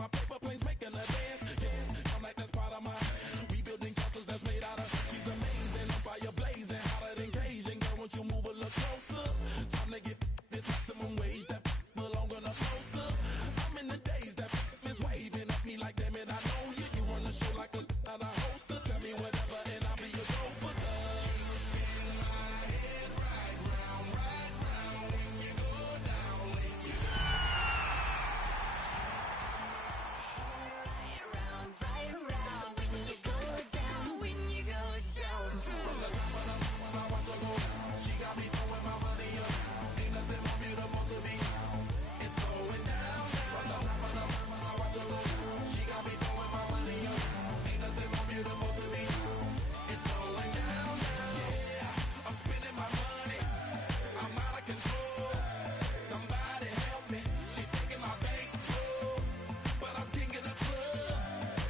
my paper planes making a dance. Yes, I'm like that's part of my rebuilding castles that's made out of. She's amazing, on fire blazing, hotter than Cajun. Girl, won't you move a little closer? Time to get this maximum wage that belong on a poster. I'm in the days that is waving at me like, damn it, I know you. You run the show like a hoster. Tell me whatever and I'll be your gopher. You spin my head right round when you go down, when you go right round when you go down, when you go down. From the top of the when I watch her go, she got me throwing my money up. Ain't nothing more beautiful to me. It's going down. From the top of the when I watch her go, she got me throwing my money up. Ain't nothing more beautiful to me. It's going down. Yeah, I'm spending my money. I'm out of control. Somebody help me. She taking my bankroll, but I'm king of the club,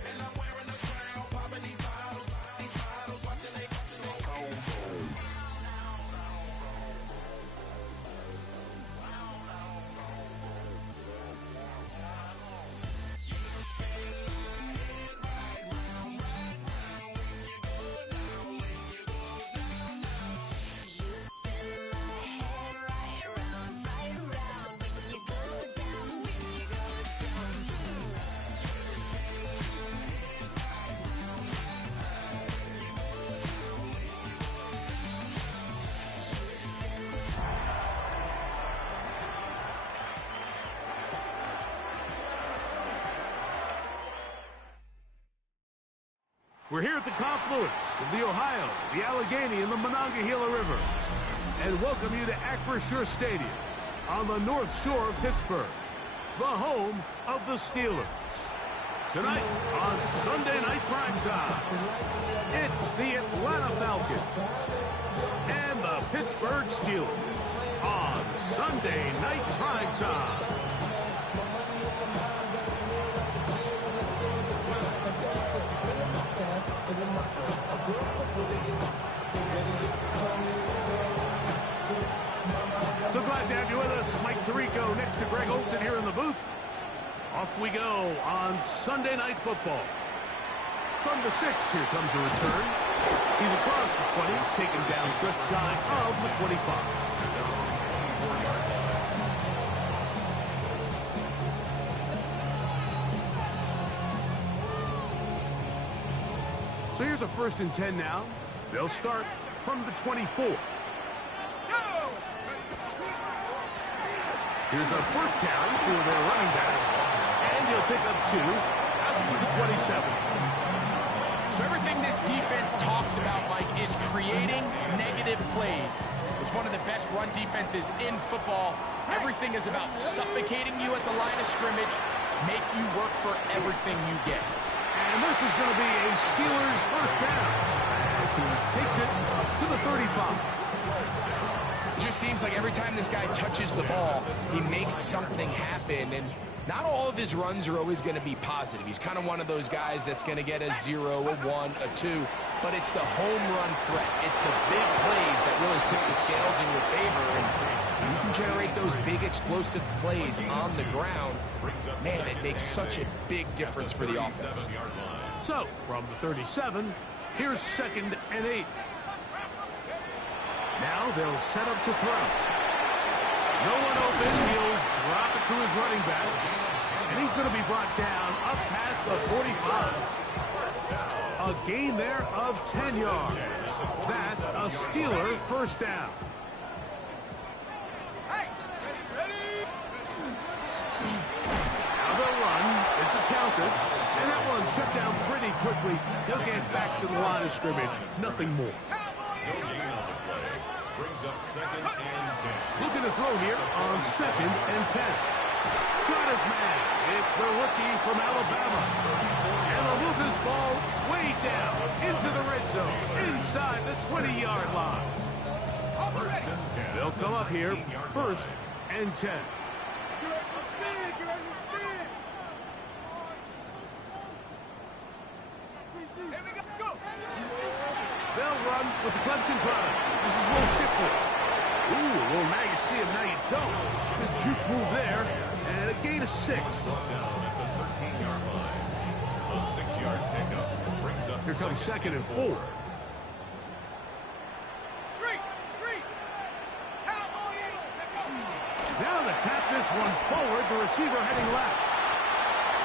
and I'm wearing a crown, popping these bottles, watching they go. We're here at the confluence of the Ohio, the Allegheny, and the Monongahela Rivers, and welcome you to Acrisure Stadium on the North Shore of Pittsburgh, the home of the Steelers. Tonight on Sunday Night Primetime, it's the Atlanta Falcons and the Pittsburgh Steelers on Sunday Night Primetime. So glad to have you with us. Mike Tirico next to Greg Olson here in the booth. Off we go on Sunday Night Football. From the 6, here comes a return. He's across the 20, taken down just shy of the 25. So here's a 1st and 10 now. They'll start from the 24. Here's a first carry for their running back, and he'll pick up 2 out to the 27. So everything this defense talks about, Mike, is creating negative plays. It's one of the best run defenses in football. Everything is about suffocating you at the line of scrimmage, make you work for everything you get. And this is going to be a Steelers first down as he takes it to the 35. It just seems like every time this guy touches the ball, he makes something happen. And not all of his runs are always going to be positive. He's kind of one of those guys that's going to get a 0, a 1, a 2. But it's the home run threat. It's the big plays that really tip the scales in your favor. And you can generate those big explosive plays on the ground. Man, it makes such a big difference for the offense. So, from the 37, here's 2nd and 8. Now they'll set up to throw. No one open. He'll drop it to his running back. And he's going to be brought down up past the 45. A gain there of 10 yards. That's a Steeler first down. Now they'll run. It's a counter. And that one shut down pretty quickly. He'll get back to the line of scrimmage. Nothing more. Brings up 2nd and 10. Looking to throw here on 2nd and 10. Got his man. It's the rookie from Alabama. And they'll move his ball way down into the red zone, inside the 20-yard line. 1st and 10. They'll come up here, 1st and 10. They'll run with the Clemson crowd. This is Will Shipley. Ooh, well, now you see him, now you don't. Good juke move there, and a gain of 6. Here comes 2nd and 4. Now to tap this one forward, the receiver heading left.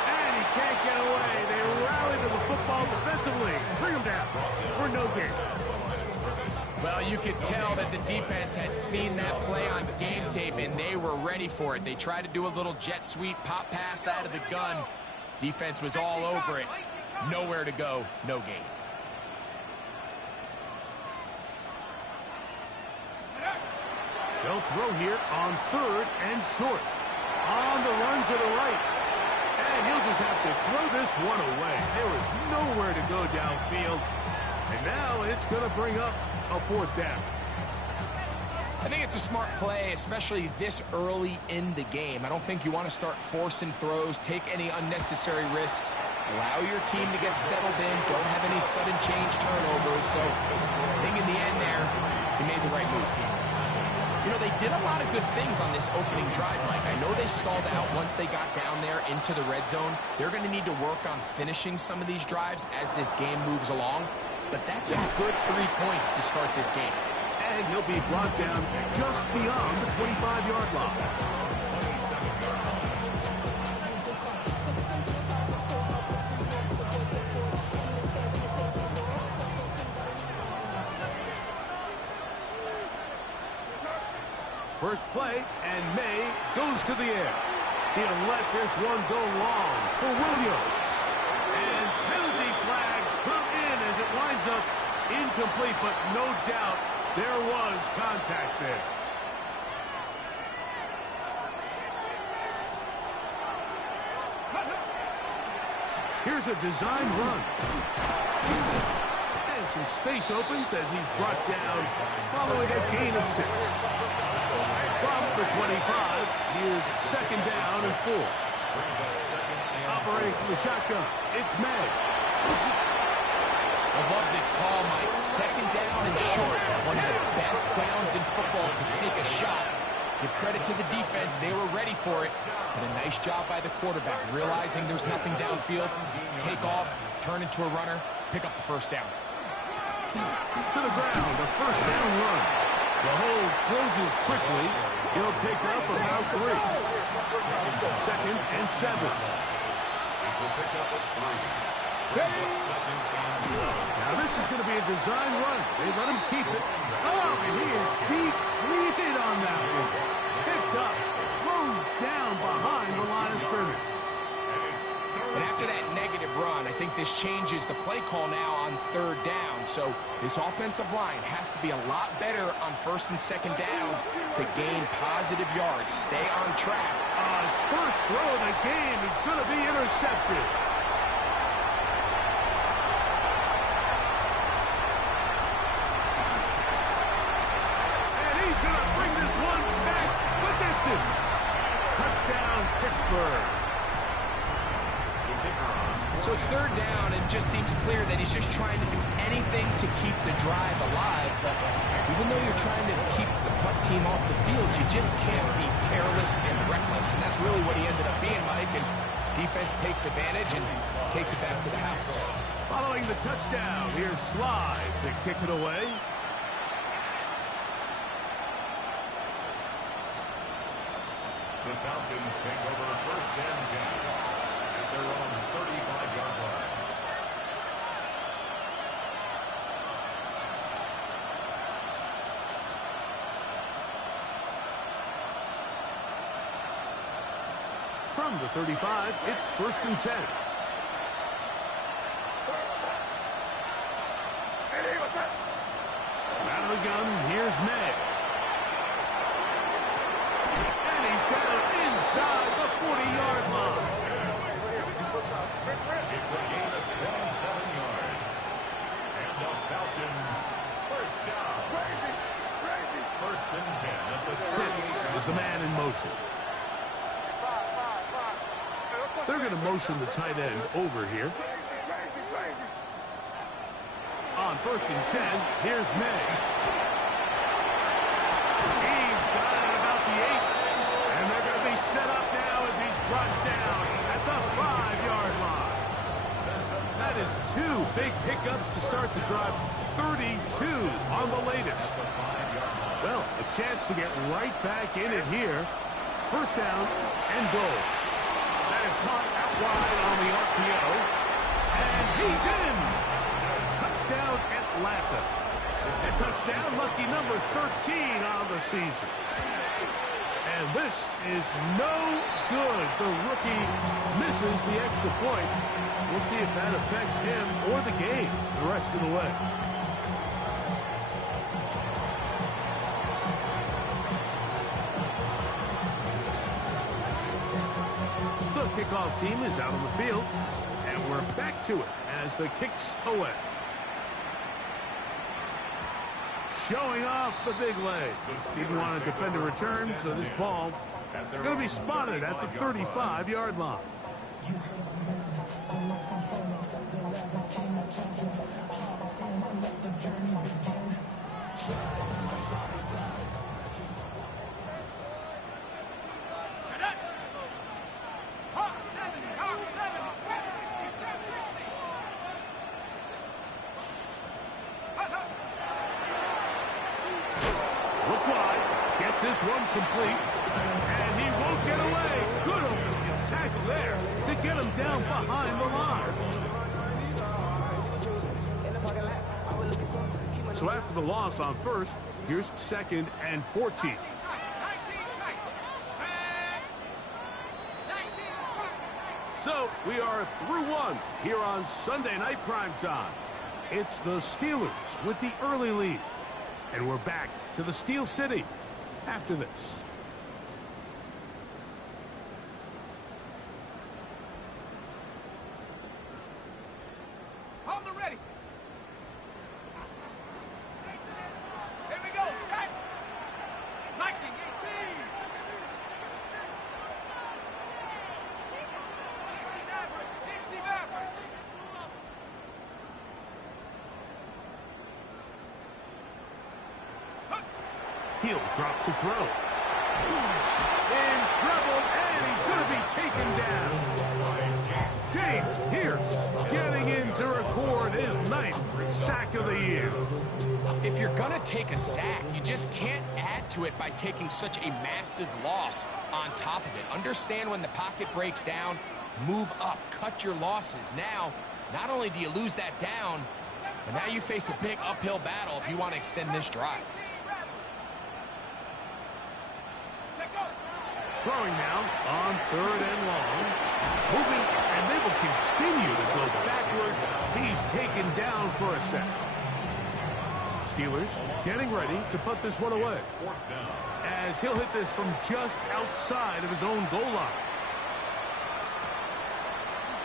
And he can't get away. They rally to the football defensively. Bring him down for no gain. Well, you could tell that the defense had seen that play on game tape, and they were ready for it. They tried to do a little jet sweep, pop pass out of the gun. Defense was all over it. Nowhere to go, no gain. They'll throw here on 3rd and short. On the run to the right. And he'll just have to throw this one away. There is nowhere to go downfield. And now it's going to bring up a 4th down. I think it's a smart play, especially this early in the game. I don't think you want to start forcing throws, take any unnecessary risks, allow your team to get settled in, don't have any sudden change turnovers. So I think in the end there, he made the right move. You know, they did a lot of good things on this opening drive, Mike. I know they stalled out once they got down there into the red zone. They're going to need to work on finishing some of these drives as this game moves along. But that's a good 3 points to start this game. And he'll be brought down just beyond the 25-yard line. First play, and May goes to the air. He'll let this one go long for Williams. And penalty flags come in as it winds up incomplete, but no doubt there was contact there. Here's a design run. And some space opens as he's brought down following a gain of 6. From the 25, here's 2nd down and 4. Operating from the shotgun, it's May. I love this call, Mike. 2nd down and short. One of the best downs in football to take a shot. Give credit to the defense. They were ready for it. And a nice job by the quarterback, realizing there's nothing downfield. Take off, turn into a runner, pick up the 1st down. To the ground, a 1st down run. The hole closes quickly. He'll pick up about 3. 2nd and 7. It's a pickup of 3. Now this is going to be a design run. They let him keep it. Oh, and he is depleted on that one. Picked up, thrown down behind the line of scrimmage. But after that negative run, I think this changes the play call now on 3rd down. So this offensive line has to be a lot better on 1st and 2nd down to gain positive yards. Stay on track. His first throw of the game is going to be intercepted. And he's going to bring this one back the distance. Touchdown, Pittsburgh. So it's 3rd down, and it just seems clear that he's just trying to do anything to keep the drive alive. But even though you're trying to keep the punt team off the field, you just can't be careless and reckless. And that's really what he ended up being, Mike. And defense takes advantage and takes it back to the house. Following the touchdown, here's Slide to kick it away. The Falcons take over 1st and 10. Their own 35-yard line. From the 35, it's 1st and 10. Out of the gun, here's May. And he's down inside the 40-yard line. It's a gain of 27 yards. And the Falcons, 1st down. 1st and 10 at the 30. Pitts is the man in motion. They're going to motion the tight end over here. On 1st and 10, here's May. He's got it at about the 8. And they're going to be set up now as he's brought down at the 5-yard line. That is 2 big pickups to start the drive. 32 on the latest. Well, a chance to get right back in it here. First down and goal. That is caught out wide on the RPO. And he's in. Touchdown, Atlanta. And touchdown, lucky number 13 on the season. And this is no good. The rookie misses the extra point. We'll see if that affects him or the game the rest of the way. The kickoff team is out on the field, and we're back to it as the kick's away. Showing off the big leg. Didn't want to defend a return, so this ball going to be spotted at the 35-yard line. Look wide, get this one complete, and he won't get away. Good open tackle there to get him down behind the line. So after the loss on first, here's 2nd and 14. So we are through one here on Sunday Night Primetime. It's the Steelers with the early lead. And we're back to the Steel City after this. On the ready. Here we go. Set. 1918. 60 Maverick. He'll drop to throw. In trouble, and he's going to be taken down. James Pierce getting in to record his 9th sack of the year. If you're going to take a sack, you just can't add to it by taking such a massive loss on top of it. Understand when the pocket breaks down, move up, cut your losses. Now, not only do you lose that down, but now you face a big uphill battle if you want to extend this drive. Throwing now on 3rd and long. Moving, and they will continue to go backwards. He's taken down for a sack. Steelers getting ready to put this one away, as he'll hit this from just outside of his own goal line.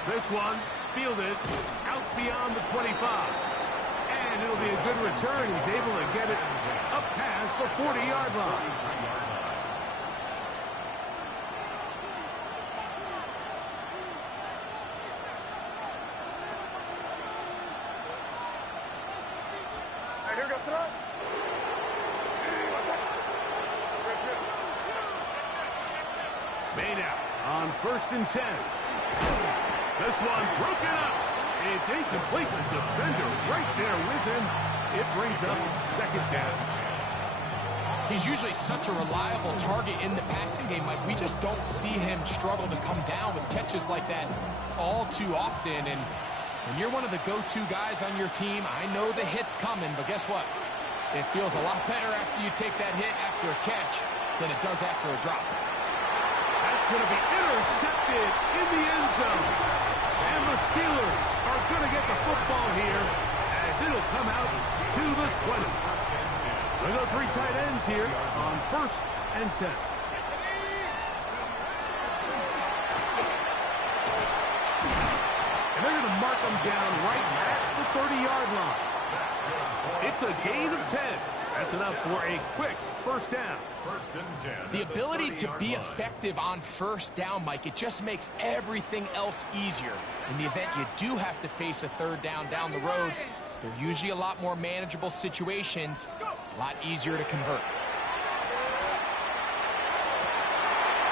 This one fielded out beyond the 25. And it'll be a good return. He's able to get it up past the 40-yard line. Made out on 1st and 10. This one broken up. It's incomplete. The defender right there with him. It brings up 2nd down. He's usually such a reliable target in the passing game. Like, we just don't see him struggle to come down with catches like that all too often. And when you're one of the go-to guys on your team, I know the hit's coming, but guess what? It feels a lot better after you take that hit after a catch than it does after a drop. That's going to be intercepted in the end zone. And the Steelers are going to get the football here as it'll come out to the 20. They go 3 tight ends here on 1st and 10. And they're going to mark them down right at the 30-yard line. It's a gain of 10. That's enough for a quick first down. 1st and 10. The ability to be effective on first down, Mike, it just makes everything else easier. In the event you do have to face a 3rd down the road, they're usually a lot more manageable situations, a lot easier to convert.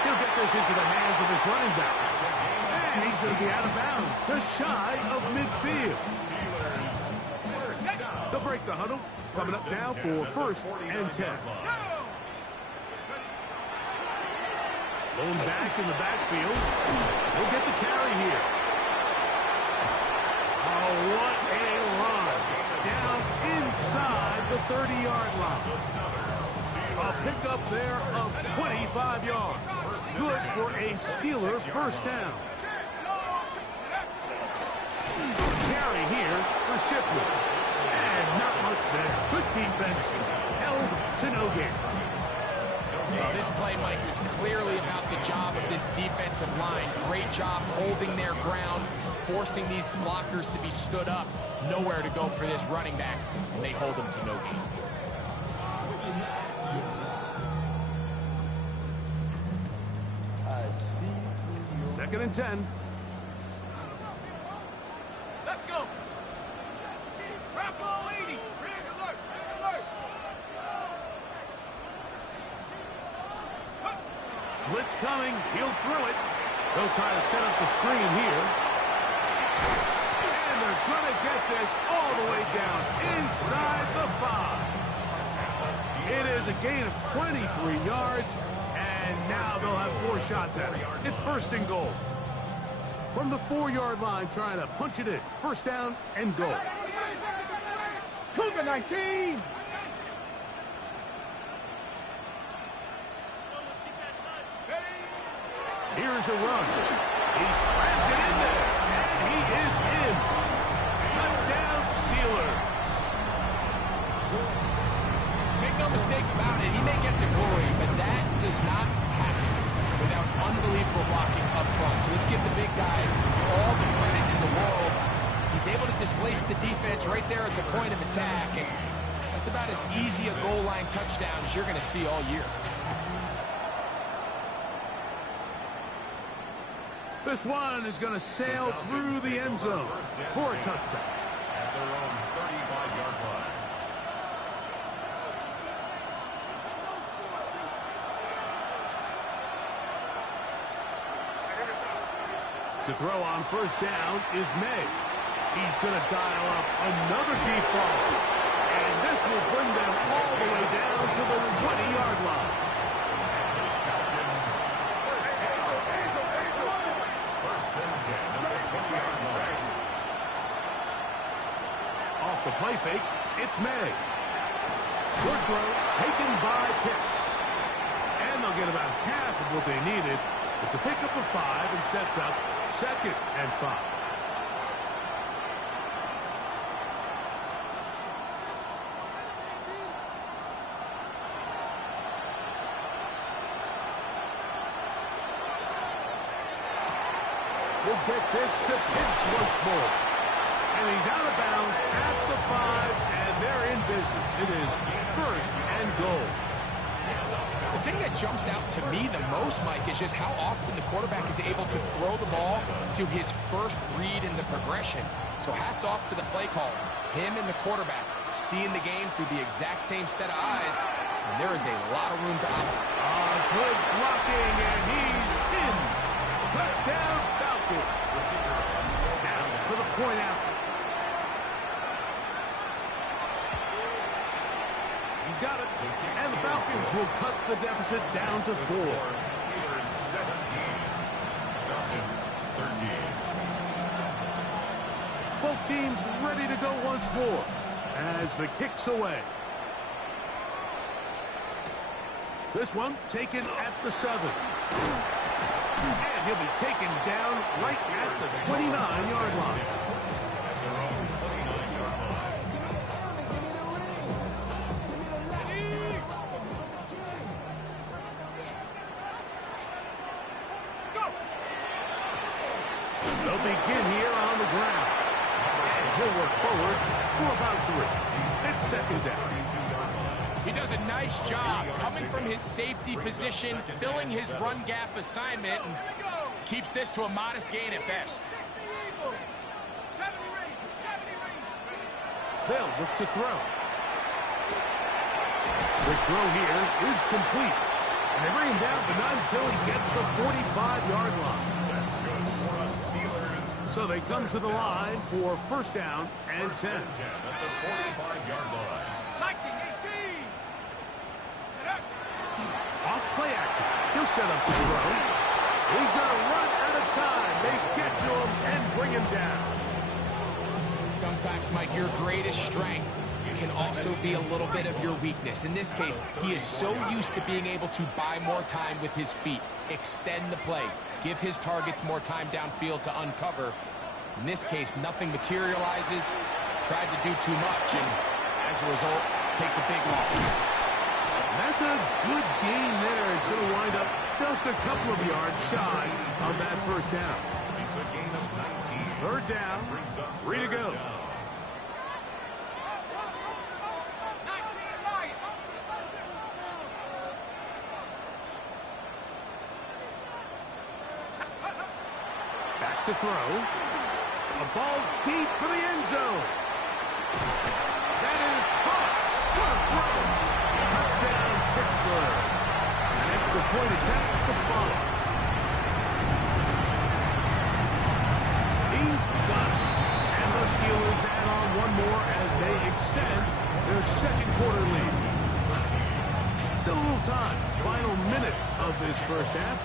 He'll get this into the hands of his running back. And he's going to be out of bounds, just shy of midfield. They'll break the huddle. Coming up now for 1st and 10. Going back in the backfield. He'll get the carry here. Oh, what a run. Down inside the 30-yard line. A pickup there of 25 yards. Good for a Steeler 1st down. Carry here for Shipley. And not much there. Good defense. Held to no gain. Well, this play, Mike, was clearly about the job of this defensive line. Great job holding their ground, forcing these blockers to be stood up. Nowhere to go for this running back, and they hold him to no gain. 2nd and 10. Let's go. Trap ball 80. Red alert. Red alert. Blitz coming. He'll throw it. They'll try to set up the screen here. And they're going to get this all the way down inside the 5. It is a gain of 23 yards. And now they'll have 4 shots at it. It's 1st and goal. From the 4-yard line, trying to punch it in. 1st down and goal. Cougar 19. Here's a run. He slams it in there. And he is in. Touchdown, Steelers. Make no mistake about it, he may get the glory, but that does not happen without unbelievable blocking up front. So let's give the big guys all the credit in the world. He's able to displace the defense right there at the point of attack, and that's about as easy a goal line touchdown as you're going to see all year. This one is going to sail through the end zone for a touchdown. At their own 35-yard line. To throw on 1st down is May. He's going to dial up another deep ball. And this will bring them all the way down to the 20-yard line. First and 10 at the 20-yard line. Off the play fake, it's May. Good throw taken by Pitts. And they'll get about half of what they needed. It's a pickup of 5 and sets up 2nd and 5. We'll get this to Pitts once more. And he's out of bounds at the 5, and they're in business. It is 1st and goal. The thing that jumps out to me the most, Mike, is just how often the quarterback is able to throw the ball to his first read in the progression. So hats off to the play caller. Him and the quarterback seeing the game through the exact same set of eyes, and there is a lot of room to operate. Good blocking, and he's in. Touchdown, Falcon. Now for the point after. He's got it. And the Falcons will cut the deficit down to 4. Steelers 17. Falcons 13. Both teams ready to go once more as the kick's away. This one taken at the 7. And he'll be taken down right at the 29-yard line. At their own 29-yard line. They'll begin here on the ground. And he'll work forward for about 3. It's 2nd down. He does a nice job coming from his safety position, filling his run gap assignment, and keeps this to a modest gain at best. They'll look to throw. The throw here is complete. And they bring him down, but not until he gets the 45-yard line. That's good for us Steelers. So So they come to the line for first down and 10. At the 45-yard line. Off play action. He'll set up to throw. He's going to run out of time. They get to him and bring him down. Sometimes, Mike, your greatest strength can also be a little bit of your weakness. In this case, he is so used to being able to buy more time with his feet, extend the play, give his targets more time downfield to uncover. In this case, nothing materializes, tried to do too much, and as a result, takes a big loss. That's a good gain there. It's going to wind up just a couple of yards shy of that first down. It's a gain of 19. Third down, 3 to go. Back to throw. A ball deep for the end zone. That is caught. What a throw. Touchdown, Pittsburgh. An extra point attempt to follow. He's got it. And the Steelers add on one more as they extend their second quarter lead. Still a little time. Final minutes of this first half.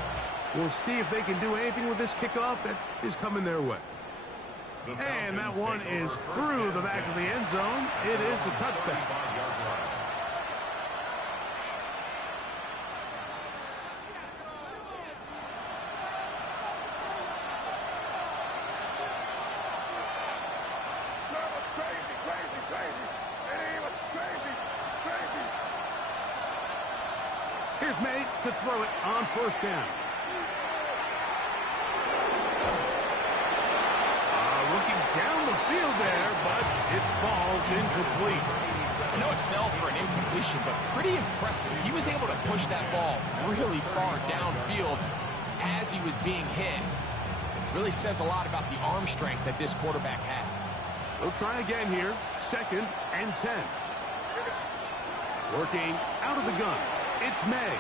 We'll see if they can do anything with this kickoff that is coming their way. And that one is through the back of the end zone. It is a touchback. Here's May to throw it on first down. Looking down the field there, but it falls incomplete. I know it fell for an incompletion, but pretty impressive. He was able to push that ball really far downfield as he was being hit. Really says a lot about the arm strength that this quarterback has. They'll try again here. Second and 10. Working out of the gun. It's May.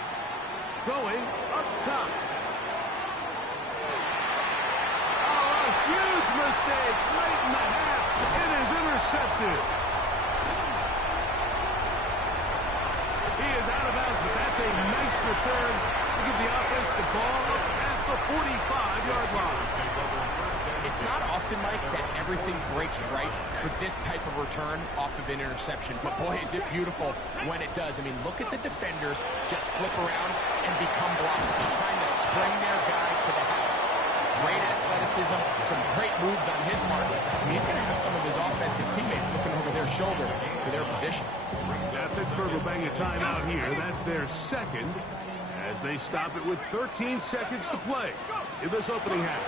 Going up top. Oh, a huge mistake late in the half. It is intercepted. He is out of bounds, but that's a nice return to give the offense the ball up past the 45-yard line. It's not often, Mike, that everything breaks right for this type of return off of an interception. But, boy, is it beautiful when it does. I mean, look at the defenders just flip around and become blockers, trying to spring their guy to the house. Great athleticism, some great moves on his part. I mean, he's going to have some of his offensive teammates looking over their shoulder for their position. Yeah, Pittsburgh will bang a timeout here. That's their second as they stop it with 13 seconds to play in this opening half.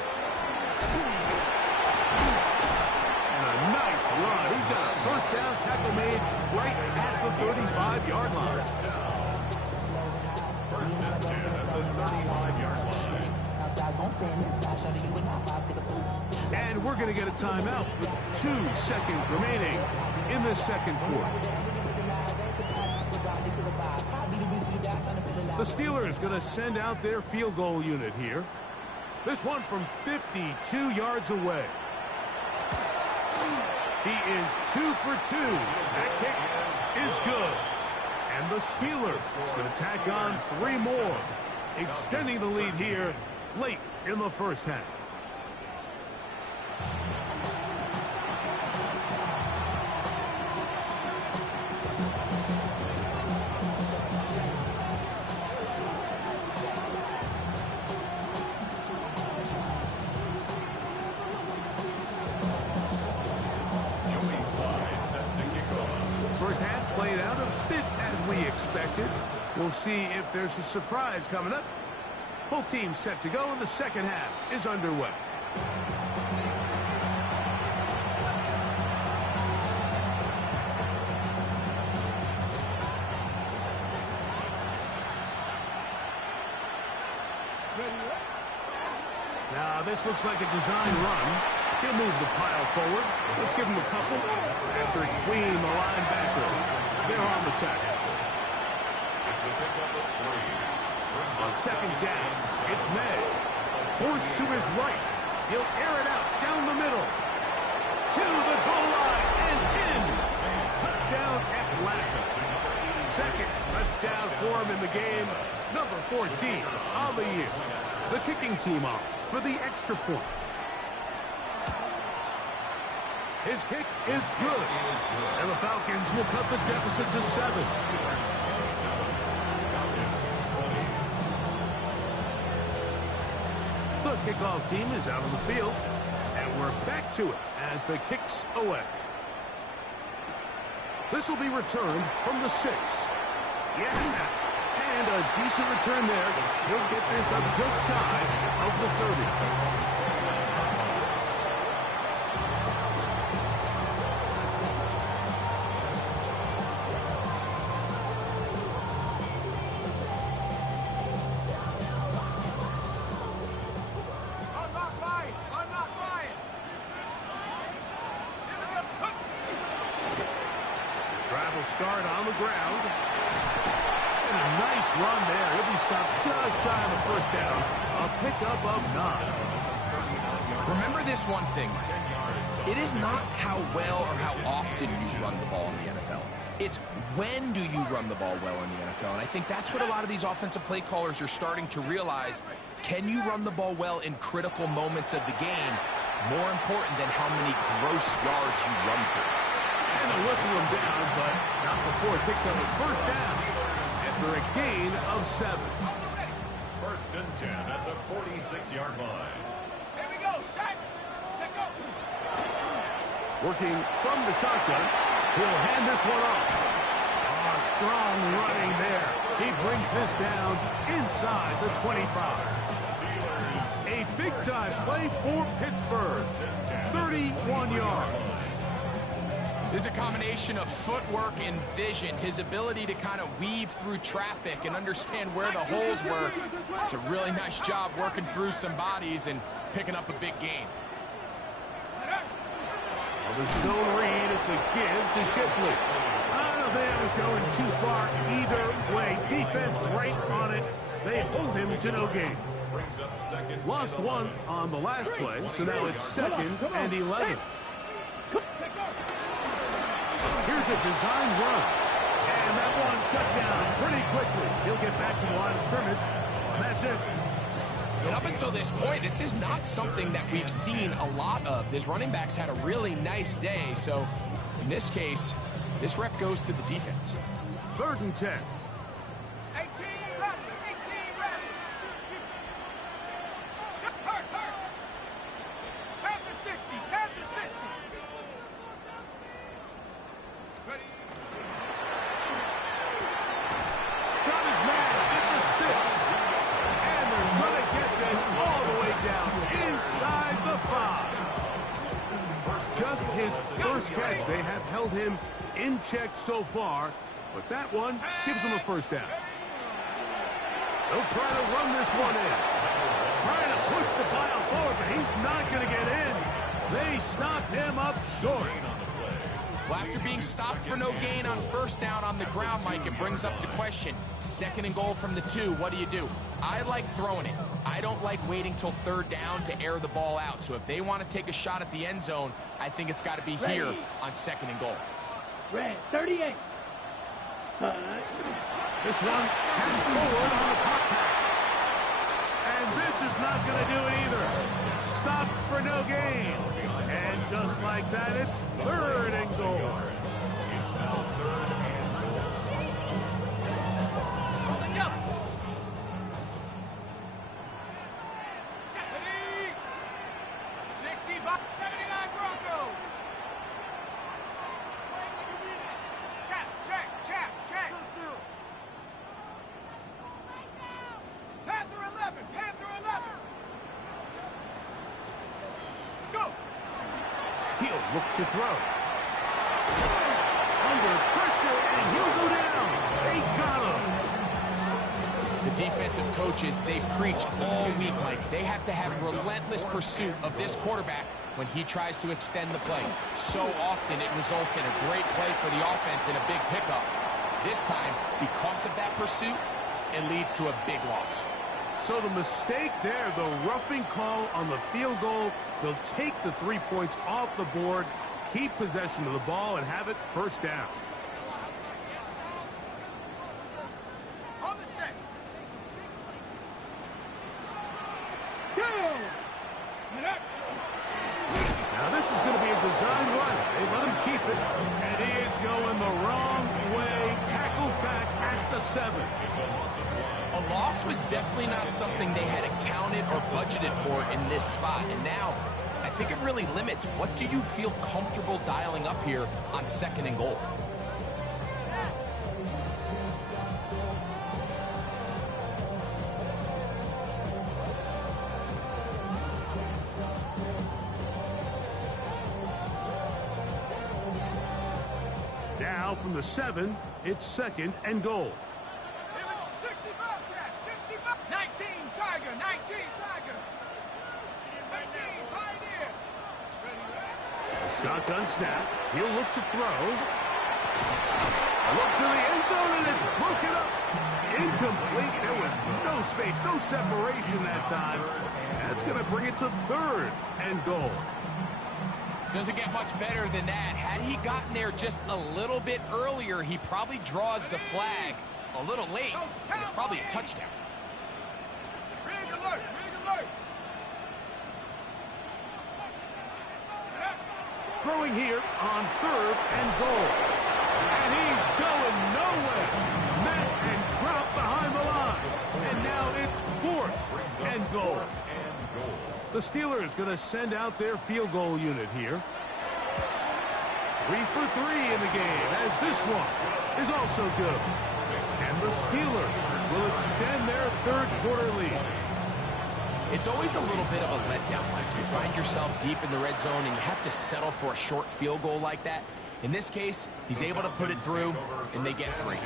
And a nice run. He's got a first down tackle made right at the 35-yard line. First and 10 at the 35-yard line. And we're going to get a timeout with 2 seconds remaining in the second quarter. The Steelers going to send out their field goal unit here. This one from 52 yards away. He is 2 for 2. That kick is good. And the Steelers is going to tack on 3 more, extending the lead here late in the first half. First half played out a bit as we expected. We'll see if there's a surprise coming up. Both teams set to go, and the second half is underway. Now, this looks like a design run. He'll move the pile forward. Let's give him a couple. Patrick Queen, the linebacker. They're on the tackle. It's a pickup of 3. On second down, it's May. Forced to his right. He'll air it out down the middle. To the goal line and in. Touchdown Atlanta. Second touchdown for him in the game. Number 14 on the year. The kicking team off for the extra point. His kick is good. And the Falcons will cut the deficit to 7. The kickoff team is out on the field. And we're back to it as the kick's away. This will be returned from the 6. Yes, and a decent return there. He'll get this up just shy of the 30. Start on the ground. And a nice run there. He'll be stopped just shy of the first down. A pickup of 9. Remember this one thing. It is not how well or how often you run the ball in the NFL. It's when do you run the ball well in the NFL. And I think that's what a lot of these offensive play callers are starting to realize. Can you run the ball well in critical moments of the game? More important than how many gross yards you run for. And they'll whistle him down, but not before it picks up a first down after a gain of 7. First and 10 at the 46-yard line. Here we go, shot. Check up. Working from the shotgun, he'll hand this one off. Oh, strong running there. He brings this down inside the 25. A big-time play for Pittsburgh. 31 yards. There's a combination of footwork and vision, his ability to kind of weave through traffic and understand where the holes were. It's a really nice job working through some bodies and picking up a big gain. Well, the zone read, it's a give to Shipley. I don't think it was going too far either way. Defense right on it. They hold him to no gain. Lost one on the last play, so now it's 2nd and 11. Here's a design run. And that one shut down pretty quickly. He'll get back to the line of scrimmage. And that's it. And up until this point, this is not something that we've seen a lot of. His running backs had a really nice day. So in this case, this rep goes to the defense. 3rd and 10. 18 ready. 18 ready. Hurt. Panther 60. Panther 60. Ready. Got his man at the 6. And they're going to get this all the way down inside the 5. Just his first catch. They have held him in check so far, but that one gives him a first down. They'll try to run this one in. Trying to push the pile forward, but he's not going to get in. They stop him up short. Well, after being stopped for no gain on first down on the ground, Mike, it brings up the question. 2nd and goal from the 2, what do? I like throwing it. I don't like waiting till 3rd down to air the ball out. So if they want to take a shot at the end zone, I think it's got to be here on 2nd and goal. Red 38. This one heading forward on the pop pass. And this is not going to do it either. Stop for no gain. And just like that, it's 3rd and goal. It's now 3rd and goal. Go. 60 by 79 Broncos. Check. Panther 11. Go. He'll look to throw. Under pressure, and he'll go down. They got him. The defensive coaches, they preach all week, Mike. They have to have relentless pursuit of this quarterback when he tries to extend the play. So often it results in a great play for the offense and a big pickup. This time, because of that pursuit, it leads to a big loss. So the mistake there, the roughing call on the field goal, they'll take the 3 points off the board, keep possession of the ball, and have it first down. On the set. Now this is going to be a design run. They let him keep it, and he is going the wrong way. Tackled back at the 7. A loss was definitely not something they had accounted or budgeted for in this spot. And now, I think it really limits what do you feel comfortable dialing up here on 2nd and goal. Now from the 7, it's 2nd and goal. 65, Jack. 65. 19, Tiger. 19, Tiger. 19, Pioneer. Shotgun snap. He'll look to throw. Look to the end zone, and it's broken up. Incomplete. There was no space, no separation that time. That's going to bring it to 3rd and goal. Doesn't get much better than that. Had he gotten there just a little bit earlier, he probably draws the flag a little late, and it's probably a touchdown. Rig alert. Rig alert. Throwing here on 3rd and goal. And he's going nowhere. Met and dropped behind the line. And now it's 4th and goal. The Steelers going to send out their field goal unit here. 3 for 3 in the game, as this one is also good. And the Steelers will extend their 3rd quarter lead. It's always a little bit of a letdown when you find yourself deep in the red zone and you have to settle for a short field goal like that. In this case, he's able to put it through, and they get 3.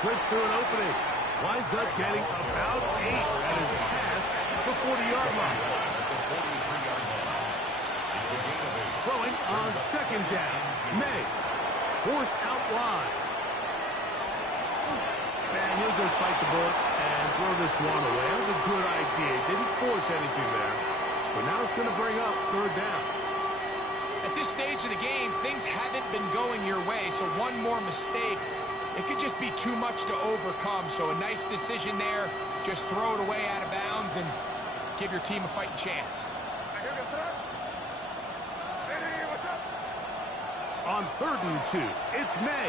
Slips through an opening. Winds up getting about 8 and is past the 40-yard line. Throwing on 2nd down. May. Forced out wide. And he'll just bite the bullet and throw this one away. That was a good idea. Didn't force anything there. But now it's going to bring up 3rd down. At this stage of the game, things haven't been going your way, so one more mistake, it could just be too much to overcome. So a nice decision there. Just throw it away out of bounds and give your team a fighting chance. On 3rd and 2, it's May.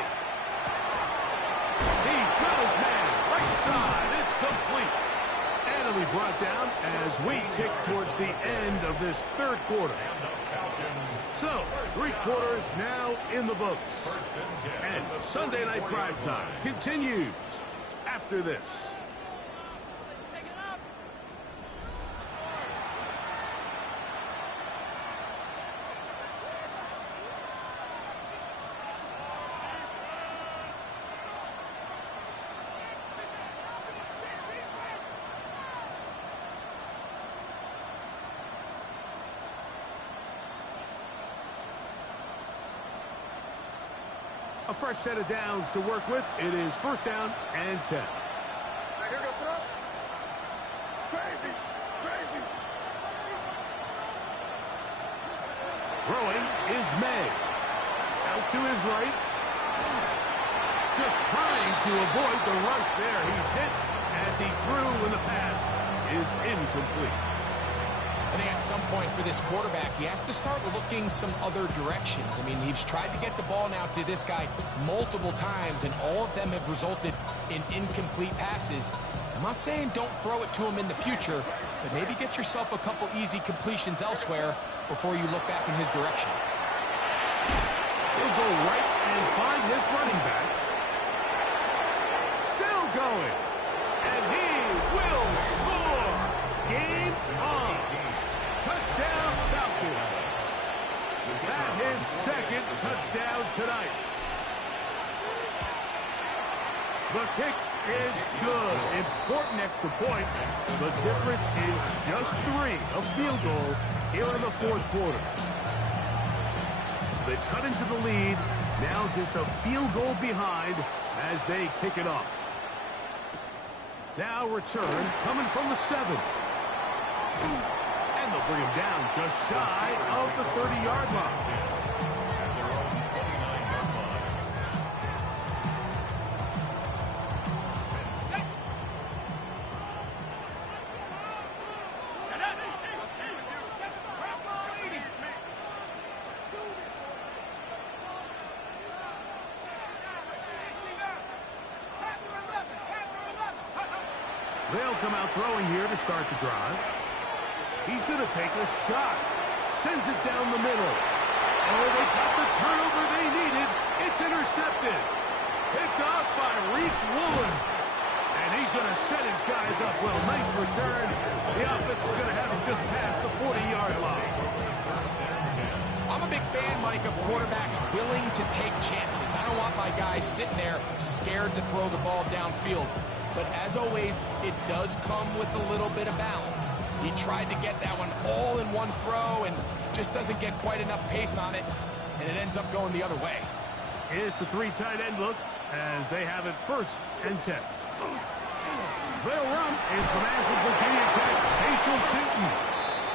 He's got his man. Right side. It's complete. And it'll be brought down as we tick towards the end of this 3rd quarter. So, 3 quarters now in the books. And Sunday Night Primetime continues after this. A fresh set of downs to work with. It is 1st down and 10. Throwing is May. Out to his right. Just trying to avoid the rush there. He's hit as he threw when the pass is incomplete. I think at some point for this quarterback, he has to start looking some other directions. I mean, he's tried to get the ball now to this guy multiple times, and all of them have resulted in incomplete passes. I'm not saying don't throw it to him in the future, but maybe get yourself a couple easy completions elsewhere before you look back in his direction. He'll go right and find his running back. Still going. And he will score. Game on. Touchdown, Falcons. That his second touchdown tonight. The kick is good. Important extra point. The difference is just 3, a field goal here in the fourth quarter. So they've cut into the lead. Now just a field goal behind as they kick it off. Now return coming from the 7. And they'll bring him down just shy of the 30-yard line. They'll come out throwing here to start the drive. He's going to take a shot. Sends it down the middle. Oh, they got the turnover they needed. It's intercepted. Picked off by Reef Woolen. And he's going to set his guys up well. Nice return. The offense is going to have him just past the 40-yard line. I'm a big fan, Mike, of quarterbacks willing to take chances. I don't want my guys sitting there scared to throw the ball downfield. But as always, it does come with a little bit of balance. He tried to get that one all in one throw and just doesn't get quite enough pace on it, and it ends up going the other way. It's a 3 tight end look as they have it 1st and 10. They'll run. It's the man from Virginia Tech, Rachel Tootin.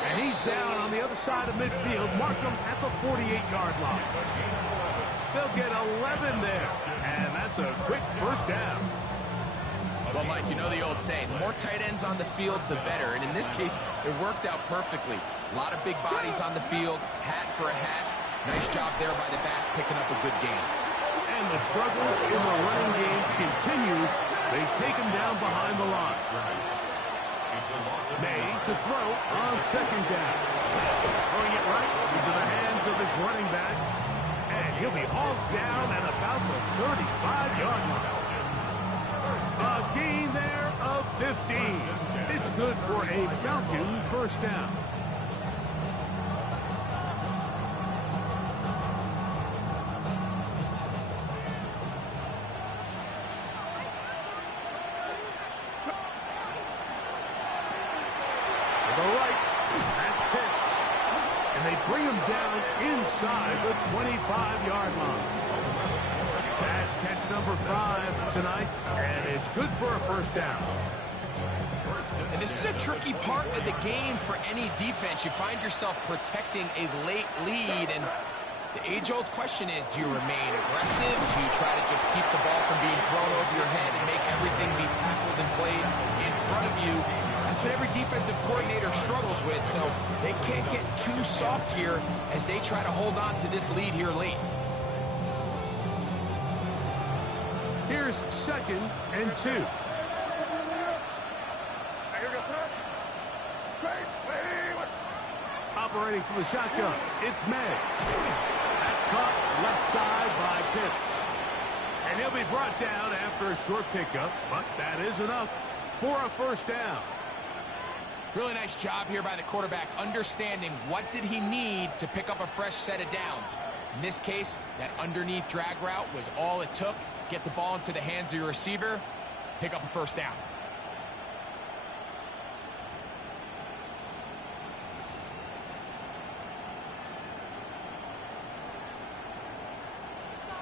And he's down on the other side of midfield. Mark him at the 48-yard line. They'll get 11 there, and that's a quick first down. Well, Mike, you know the old saying, the more tight ends on the field, the better. And in this case, it worked out perfectly. A lot of big bodies on the field, hat for a hat. Nice job there by the back, picking up a good game. And the struggles in the running game continue. They take him down behind the line. May to throw on 2nd down. Throwing it right into the hands of his running back. And he'll be hauled down at about the 35-yard line. A gain there of 15. It's good for a Falcon first down. To the right, that's Pitts. And they bring him down inside the 25-yard line. That's catch number 5 tonight, and it's good for a first down. And this is a tricky part of the game for any defense. You find yourself protecting a late lead, and the age-old question is, do you remain aggressive? Do you try to just keep the ball from being thrown over your head and make everything be tackled and played in front of you? That's what every defensive coordinator struggles with, so they can't get too soft here as they try to hold on to this lead here late. Here's 2nd and 2. Operating from the shotgun, it's May. That's caught left side by Pitts. And he'll be brought down after a short pickup, but that is enough for a first down. Really nice job here by the quarterback, understanding what did he need to pick up a fresh set of downs. In this case, that underneath drag route was all it took. Get the ball into the hands of your receiver, pick up a first down.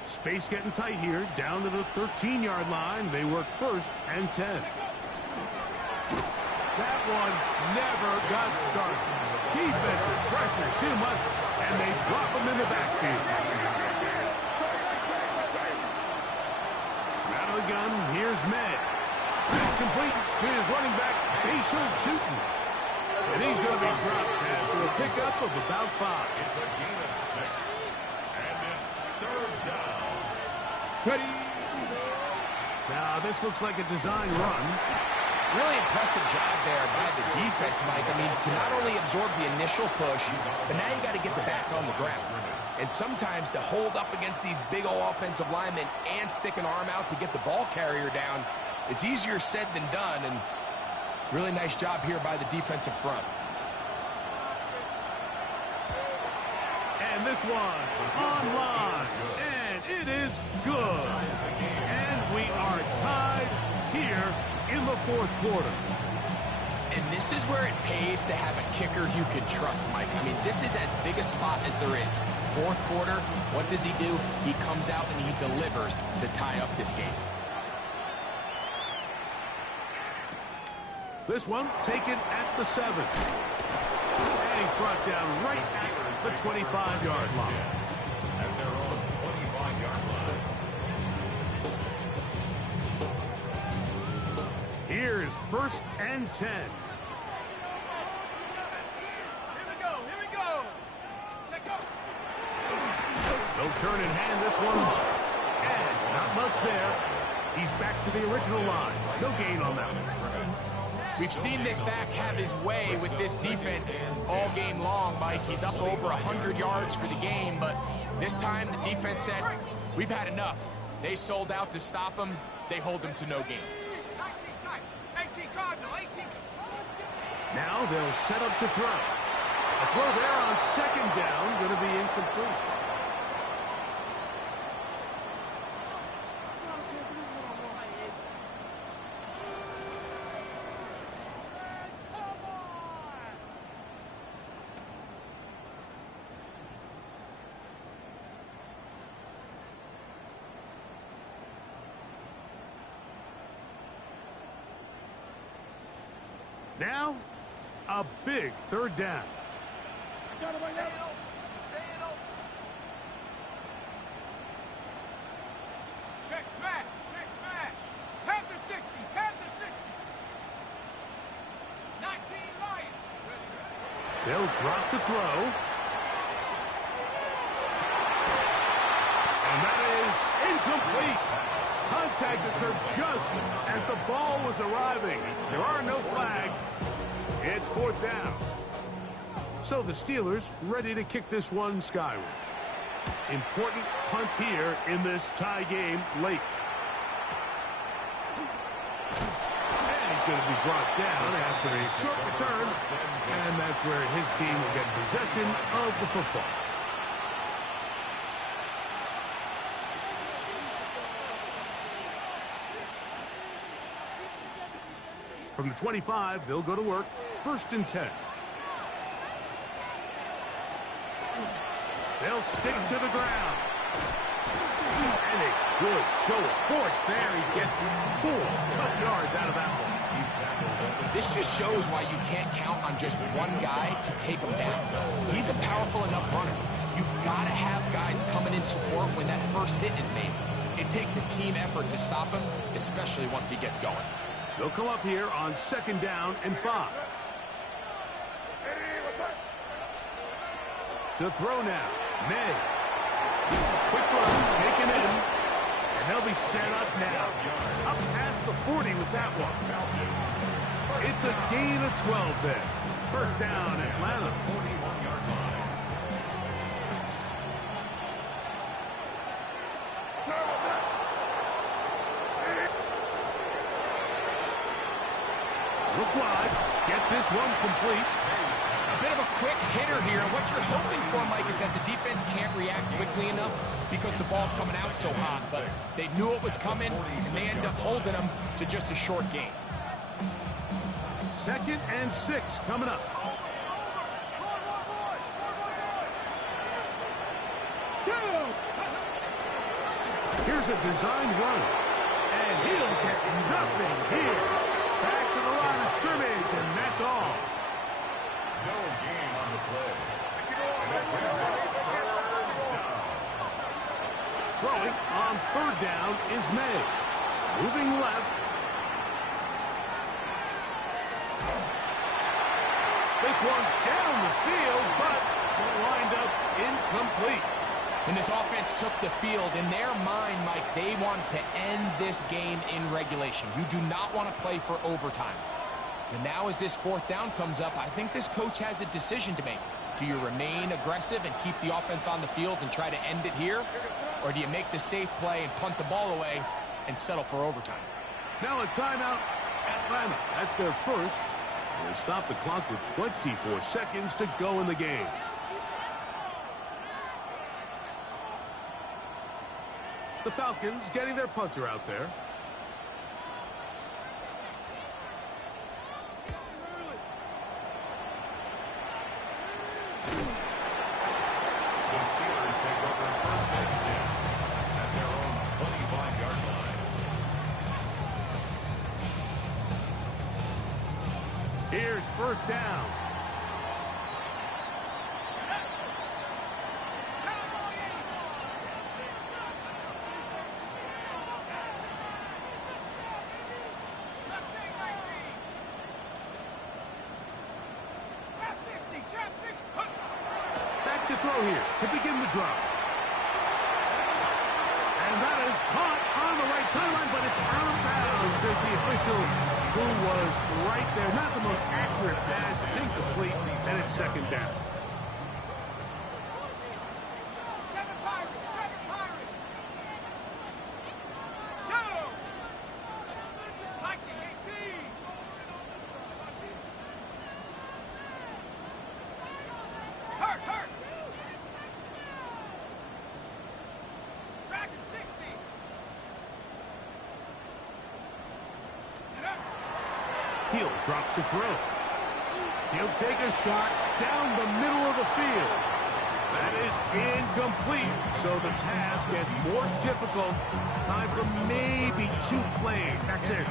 Space getting tight here, down to the 13-yard line. They work 1st and 10. That one never got started. Defensive pressure too much, and they drop him in the backfield. Out of the gun, here's May. That's complete to his running back, Rachel Tootin. And he's going to be dropped after a pickup of about 5. It's a gain of 6. And it's 3rd down. Ready. Now, this looks like a design run. Really impressive job there by the defense, Mike. I mean, to not only absorb the initial push, but now you got to get the back on the ground. And sometimes to hold up against these big old offensive linemen and stick an arm out to get the ball carrier down, it's easier said than done. And really nice job here by the defensive front. And this one online. And it is good. And we are tied here in the fourth quarter. And this is where it pays to have a kicker you can trust, Mike. I mean, this is as big a spot as there is. Fourth quarter, what does he do? He comes out and he delivers to tie up this game. This one taken at the 7. And he's brought down right at the 25-yard line. At their own 25-yard line. Here's 1st and 10. Here we go. Take off. They'll turn and hand this one off. And not much there. He's back to the original line. No gain on that one. We've seen this back have his way with this defense all game long, Mike. He's up over 100 yards for the game, but this time the defense said, we've had enough. They sold out to stop him. They hold him to no gain. 19 tight. 18 Cardinal. 18. Now they'll set up to throw. A throw there on 2nd down, going to be incomplete. Now, a big 3rd down. Check smash. Panther 60. 19 Lions. They'll drop to throw. And that is incomplete. Contact occurred just as the ball was arriving. There are no flags. It's 4th down. So the Steelers ready to kick this one skyward. Important punt here in this tie game late. And he's going to be brought down after a short return. And that's where his team will get possession of the football. From the 25, they'll go to work. 1st and 10. They'll stick to the ground. And a good show of force there. He gets 4 tough yards out of that one. This just shows why you can't count on just one guy to take him down. He's a powerful enough runner. You've got to have guys coming in support when that first hit is made. It takes a team effort to stop him, especially once he gets going. They'll come up here on 2nd down and 5. To throw now. May. Quick throw, taken in. And they'll be set up now. Up past the 40 with that one. It's a gain of 12 there. 1st down, Atlanta. 41-yard line. Look wide. Get this one complete. A bit of a quick hitter here. What you're hoping for, Mike, is that the defense can't react quickly enough because the ball's coming out so hot. But they knew it was coming, and they end up holding them to just a short gain. 2nd and 6 coming up. Here's a designed run. And he'll get nothing here. Back to the line of scrimmage, and that's all. No gain on the play. And that brings up 3rd down. Throwing on 3rd down is May. Moving left. This one down the field, but will wind up incomplete. When this offense took the field, in their mind, Mike, they want to end this game in regulation. You do not want to play for overtime. And now as this 4th down comes up, I think this coach has a decision to make. Do you remain aggressive and keep the offense on the field and try to end it here? Or do you make the safe play and punt the ball away and settle for overtime? Now a timeout, Atlanta. That's their first. They stop the clock with 24 seconds to go in the game. The Falcons getting their punter out there. The Steelers take over first and 10 at their own 25-yard line. Here's first down. Back to throw here to begin the drive. And that is caught on the right sideline, but it's out of bounds, says the official, who was right there. Not the most accurate pass. It's incomplete, and it's second down. Seven Pirates! Seven Pirates! Go! Viking 18! Hurt! Hurt! Dragon 60! Get up! He'll drop to throw. He'll take a shot down the middle of the field. That is incomplete, so the task gets more difficult. Time for maybe 2 plays. That's it.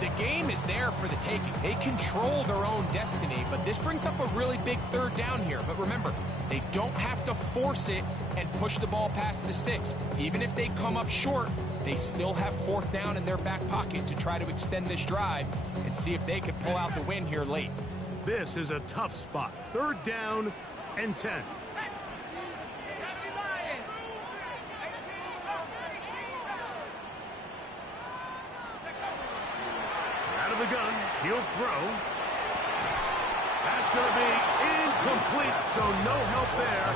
The game is there for the taking. They control their own destiny, but this brings up a really big third down here. But remember, they don't have to force it and push the ball past the sticks. Even if they come up short, they still have fourth down in their back pocket to try to extend this drive and see if they can pull out the win here late. This is a tough spot. Third down and 10. 70 Lions! 18 up! 18 down! Out of the gun, he'll throw. That's going to be incomplete, so no help there.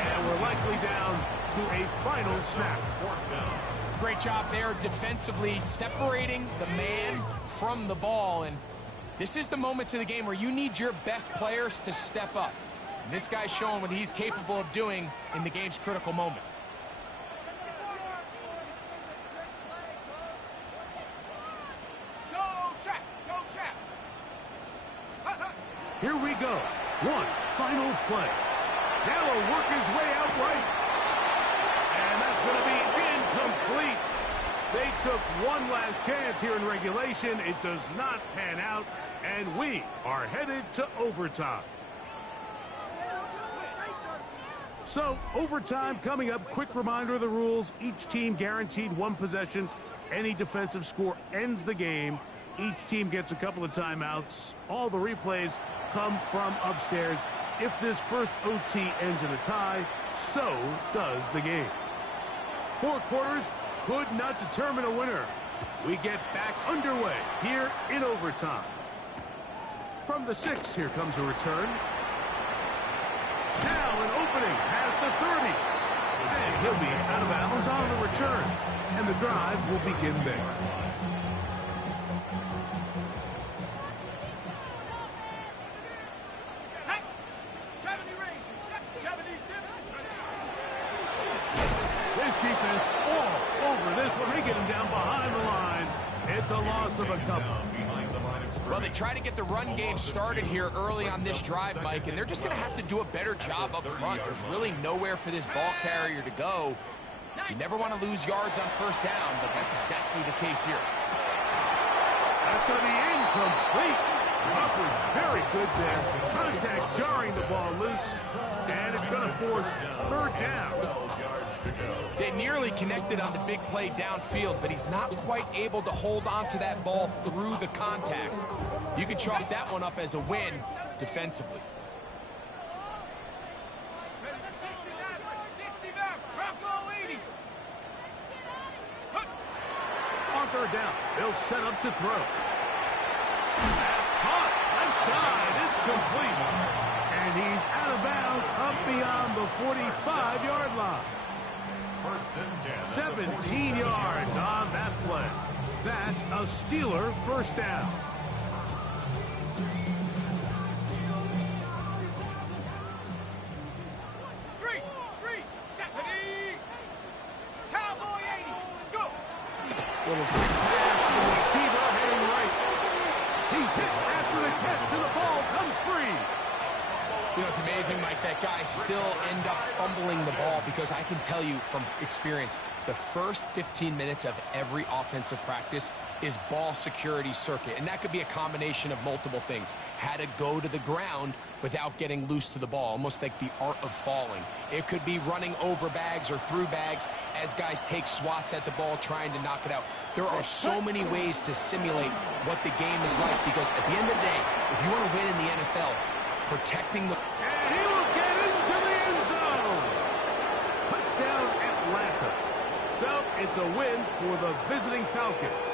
And we're likely down to a final snap. Great job there defensively, separating the man from the ball. And this is the moments of the game where you need your best players to step up. And this guy's showing what he's capable of doing in the game's critical moment. Go, Chap! Go, Chap! Here we go. One final play. Now will work his way out right. And that's going to be incomplete. They took one last chance here in regulation. It does not pan out, and we are headed to overtime. So, overtime coming up. Quick reminder of the rules. Each team guaranteed 1 possession. Any defensive score ends the game. Each team gets a couple of timeouts. All the replays come from upstairs. If this first OT ends in a tie, so does the game. 4 quarters could not determine a winner. We get back underway here in overtime. From the 6, here comes a return. Now an opening past the 30. And he'll be out of bounds on the return. And the drive will begin there. Set! 70 Rangers! 70 Tips! This defense all over this one. They get him down behind the line. It's a loss of a couple. Well, they try to get the run game started here early on this drive, Mike, and they're just going to have to do a better job up front. There's really nowhere for this ball carrier to go. You never want to lose yards on first down, but that's exactly the case here. That's going to be incomplete. Crawford's very good there. Contact jarring the ball loose, and it's going to force third down. They nearly connected on the big play downfield, but he's not quite able to hold on to that ball through the contact. You can chalk that one up as a win defensively. 60 down! Bronco 80! On third down, they'll set up to throw. That's caught. Left side. It's complete. And he's out of bounds up beyond the 45-yard line. First and 10. 17 yards on that play. That's a Steeler first down. Street! Street! 70! Cowboy Receiver heading right. He's hit after the catch, and the ball comes free. You know, it's amazing, Mike, that guys still end up fumbling the ball because I can tell you from experience, the first 15 minutes of every offensive practice is ball security circuit, and that could be a combination of multiple things. How to go to the ground without getting loose to the ball, almost like the art of falling. It could be running over bags or through bags as guys take swats at the ball trying to knock it out. There are so many ways to simulate what the game is like because at the end of the day, if you want to win in the NFL, protecting the... And he will get into the end zone. Touchdown, Atlanta. So it's a win for the visiting Falcons.